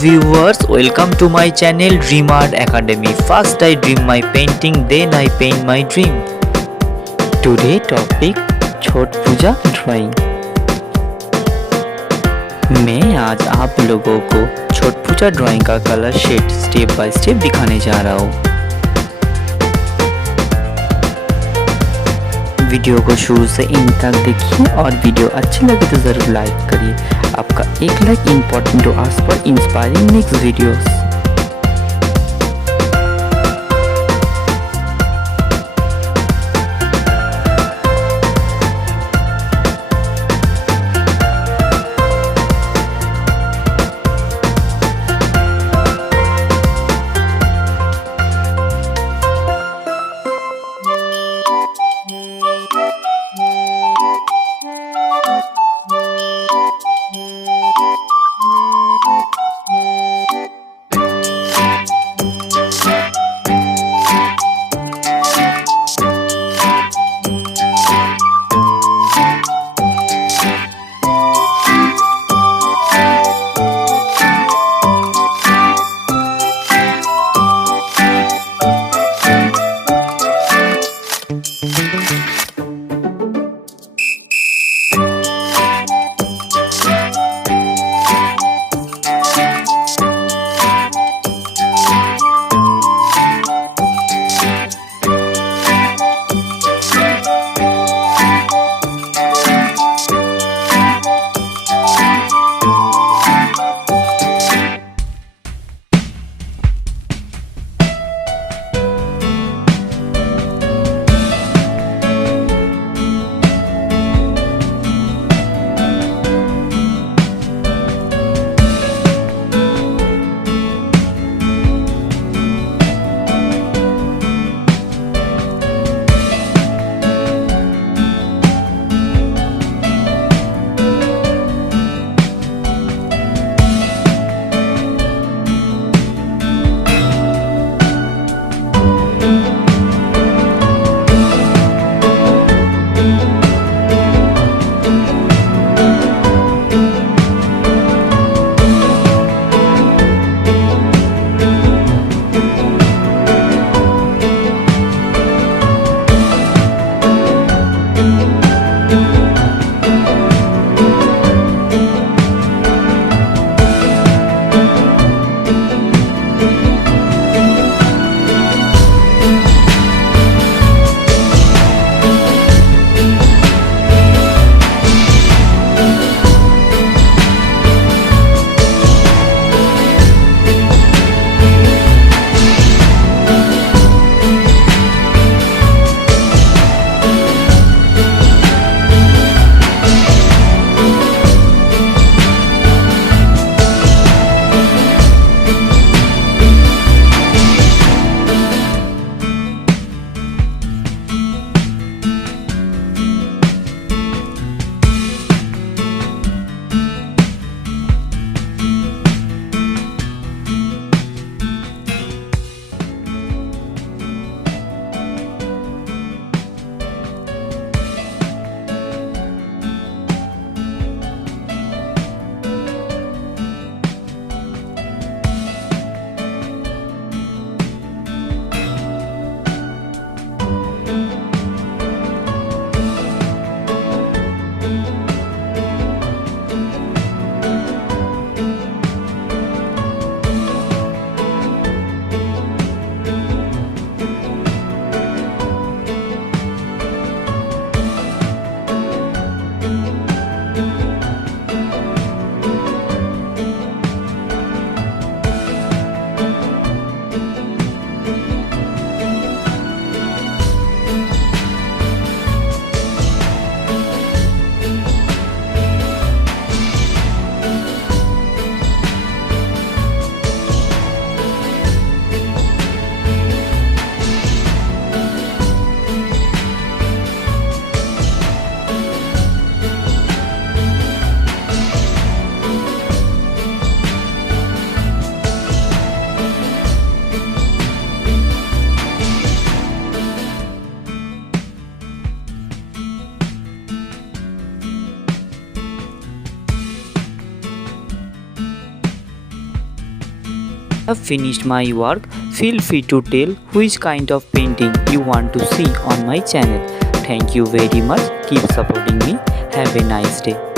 viewers, welcome to my channel Dream Art Academy. First I dream my painting, then I paint my dream. Today topic Chhath Puja drawing. मैं आज आप लोगों को Chhath Puja drawing का colour shade step by step दिखाने जा रहा हूँ। वीडियो को शुरू से इन तक देखिए और वीडियो अच्छी लगे तो ज़रूर लाइक करिए। आपका एक like important to us for inspiring next videos. have finished my work, feel free to tell which kind of painting you want to see on my channel. Thank you very much. Keep supporting me. Have a nice day.